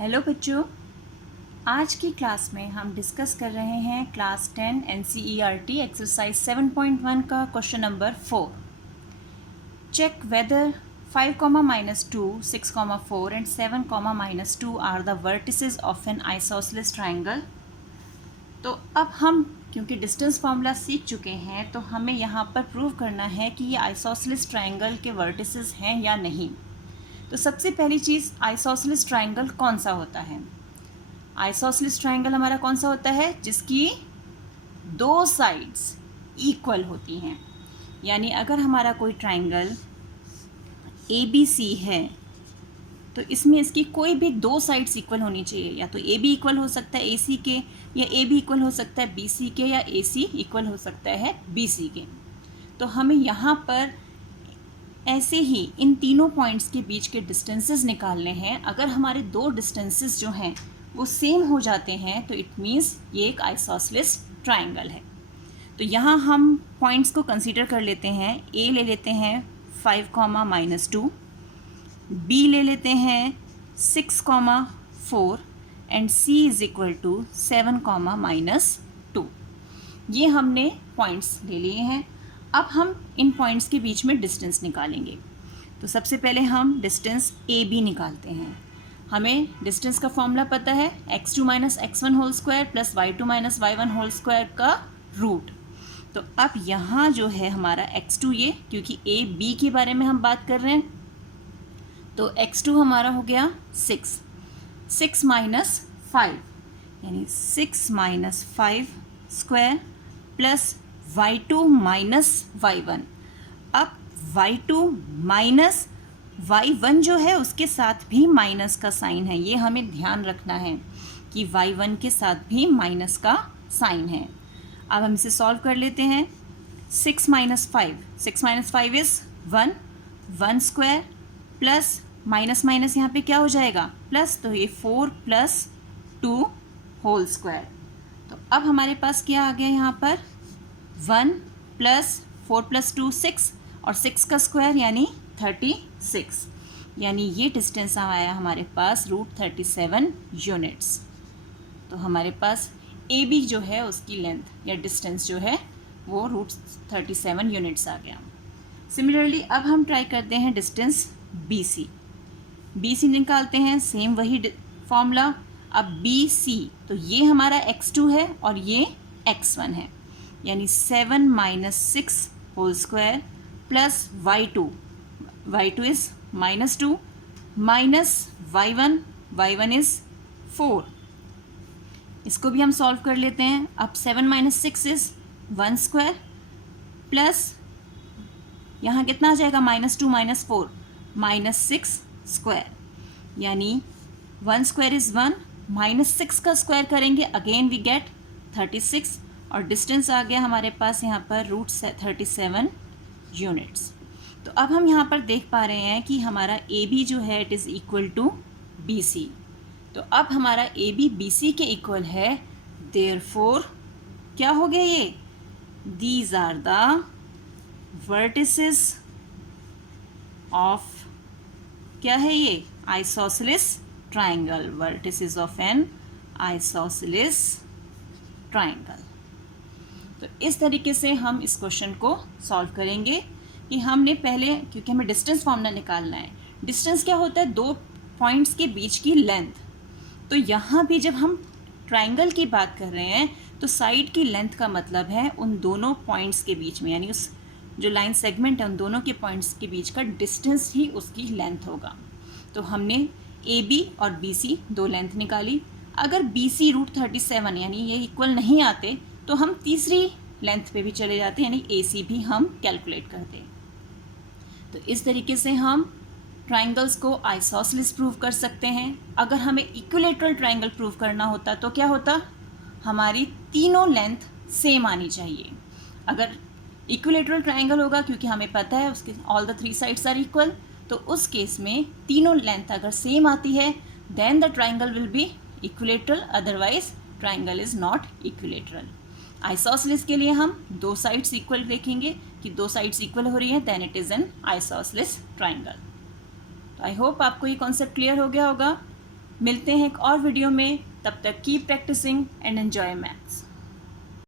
Hello बच्चों, आज की क्लास में हम डिस्कस कर रहे हैं क्लास 10 NCERT एक्सरसाइज 7.1 का question number 4। Check whether 5, -2, 6, 4 and 7, -2 are the vertices of an isosceles triangle. तो अब हम क्योंकि डिस्टेंस फार्मूला सीख चुके हैं तो हमें यहाँ पर प्रूव करना है कि ये आइसोसेलेस ट्राइंगल के वर्टिसेस हैं या नहीं। तो सबसे पहली चीज़, आइसोसेलेस ट्राइंगल कौन सा होता है? आइसोसेलेस ट्राइंगल हमारा कौन सा होता है? जिसकी दो साइड्स इक्वल होती हैं। यानी अगर हमारा कोई ट्राइंगल ABC है तो इसमें इसकी कोई भी दो साइड्स इक्वल होनी चाहिए। या तो AB इक्वल हो सकता है AC के, या AB इक्वल हो सकता है BC के, या AC इक्वल हो सकता है BC के। तो हमें यहाँ पर ऐसे ही इन तीनों पॉइंट्स के बीच के डिस्टेंसेस निकालने हैं। अगर हमारे दो डिस्टेंसेस जो हैं वो सेम हो जाते हैं तो इट मीन्स ये एक आइसोसेलेस ट्राइंगल है। तो यहाँ हम पॉइंट्स को कंसीडर कर लेते हैं। A ले लेते हैं 5, -2, B ले लेते हैं 6, 4 and C is equal to 7, -2। ये हमने पॉइंट्स ले लिए हैं। अब हम इन पॉइंट्स के बीच में डिस्टेंस निकालेंगे। तो सबसे पहले हम डिस्टेंस AB निकालते हैं। हमें डिस्टेंस का फॉर्मूला पता है, x2 - x1 whole square plus y2 - y1 whole square का रूट। तो अब यहाँ जो है हमारा x2, ये क्योंकि A B के बारे में हम बात कर रहे हैं, तो x2 हमारा हो गया 6 - 5 यानी 6 - 5 स्क्वायर प्लस y2 - y1। अब y2 माइनस y1 जो है उसके साथ भी माइनस का साइन है। ये हमें ध्यान रखना है कि y1 के साथ भी माइनस का साइन है। अब हम इसे सॉल्व कर लेते हैं। 6 - 5, 6 - 5 is 1, 1 square plus minus minus यहाँ पे क्या हो जाएगा? प्लस, तो ये 4 + 2 होल स्क्वायर। तो अब हमारे पास क्या आ गया यहाँ पर? 1 + 4 + 2 6 और 6 का स्क्वायर यानी 36। यानी ये डिस्टेंस आया हमारे पास √37 यूनिट्स। तो हमारे पास AB जो है उसकी लेंथ या डिस्टेंस जो है वो √37 यूनिट्स आ गया। सिमिलरली अब हम ट्राई करते हैं डिस्टेंस BC निकालते हैं। सेम वही फॉर्मूला। अब BC, तो ये हमारा x2 है और ये x1 है, यानी 7 - 6 whole square plus y2 is -2 minus y1 is 4। इसको भी हम सॉल्व कर लेते हैं। अब 7 - 6 इज़ 1 स्क्वायर प्लस यहाँ कितना आ जाएगा? -2 - 4 -6 स्क्वायर, यानी 1 स्क्वायर इज़ 1, -6 का स्क्वायर करेंगे अगेन वी गेट 36 और डिस्टेंस आ गया हमारे पास यहाँ पर √37 यूनिट्स। तो अब हम यहाँ पर देख पा रहे हैं कि हमारा AB जो है it is equal to BC। तो अब हमारा AB BC के इक्वल है। देयरफॉर क्या हो गया ये? These are the vertices of, क्या है ये? Isosceles triangle. Vertices of an isosceles triangle. तो इस तरीके से हम इस क्वेश्चन को सॉल्व करेंगे कि हमने पहले, क्योंकि हमें डिस्टेंस फॉर्मूला निकालना है। डिस्टेंस क्या होता है? दो पॉइंट्स के बीच की लेंथ। तो यहाँ भी जब हम ट्राइंगल की बात कर रहे हैं तो साइड की लेंथ का मतलब है उन दोनों पॉइंट्स के बीच में, यानी उस जो लाइन सेगमेंट है उन दोनों के पॉइंट्स के बीच का डिस्टेंस ही उसकी लेंथ होगा। तो हमने AB और BC दो लेंथ निकाली। अगर BC √37 यानी ये इक्वल नहीं आते तो हम तीसरी लेंथ पे भी चले जाते, यानी AC भी हम कैलकुलेट करते। तो इस तरीके से हम ट्राइंगल्स को आइसोसेलेस प्रूव कर सकते हैं। अगर हमें इक्विलेटरल ट्राइंगल प्रूव करना होता तो क्या होता? हमारी तीनों लेंथ सेम आनी चाहिए। अगर इक्विलेटरल ट्राइंगल होगा, क्योंकि हमें पता है उसके all the 3 sides are equal, तो उस केस में तीनों लेंथ अगर सेम आती है then the triangle will be equilateral, otherwise triangle is not equilateral. Isosceles के लिए हम दो साइड्स इक्वल देखेंगे कि दो साइड्स इक्वल हो रही हैं, then it is an isosceles triangle. तो आई होप आपको ये कॉन्सेप्ट क्लियर हो गया होगा। मिलते हैं एक और वीडियो में, तब तक keep practising and enjoy maths.